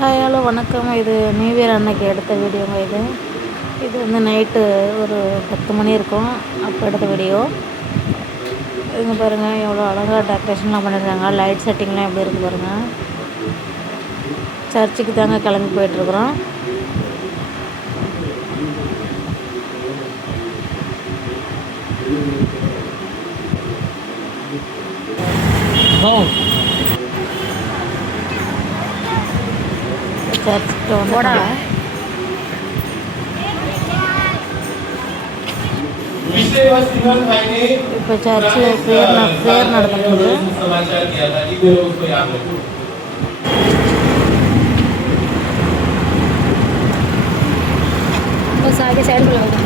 Hi hello வணக்கம். இது new year அன்னைக்கு எடுத்த வீடியோங்க இது. இது வந்து நைட்டு ஒரு பத்து மணி இருக்கும். அப்போ எடுத்த வீடியோ. இங்கே பாருங்கள் எவ்வளோ அழகாக டெக்கரேஷன்லாம் பண்ணியிருக்காங்க. லைட் செட்டிங்லாம் எப்படி இருக்குது பாருங்கள் சர்ச்சுக்கு தாங்க கிளம்பி போயிட்டுருக்குறோம். சர்ச்சுக்கு வந்து Peristiwa Istimewa ini இப்போ சர்ச்சில் ப்ரேயர் ந ப்ரேயர் நடந்துட்டு समाचार किया था जी मेरे उसको याद रखो बस आगे साइड में लगा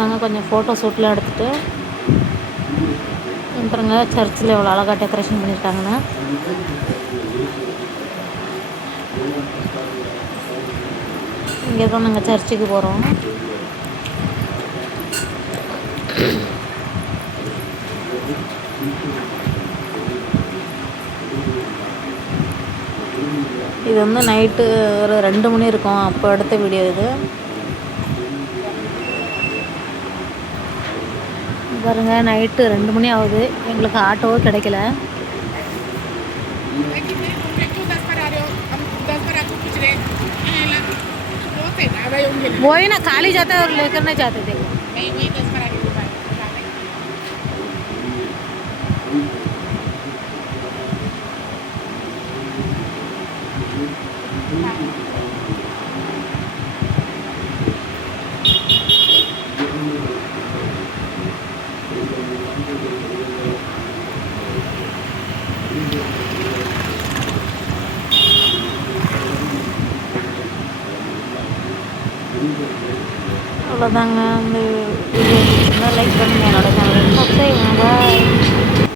தாங்க கொஞ்சம் ஃபோட்டோ ஷூட்லாம் எடுத்துகிட்டு பாருங்க சர்ச்சில் எவ்வளோ அழகாக டெக்கரேஷன் பண்ணியிருக்காங்கன்னு இங்கே தான் நாங்கள் சர்ச்சுக்கு போகிறோம் இது வந்து நைட்டு ஒரு ரெண்டு மணி இருக்கும். அப்போ எடுத்த வீடியோ இது. பாருங்க நைட்டு ரெண்டு மணி ஆகுது எங்களுக்கு ஆட்டோவும் கிடைக்கல Aquí me compré tu das para yo, das para tu पिछले आला तो ते ना भाई उनके लिए वही ना खाली जाते और लेकर नहीं जाते थे नहीं वही அவ்வளோதாங்க அந்த வீடியோ லைக் பண்ணுங்கள் என்னோட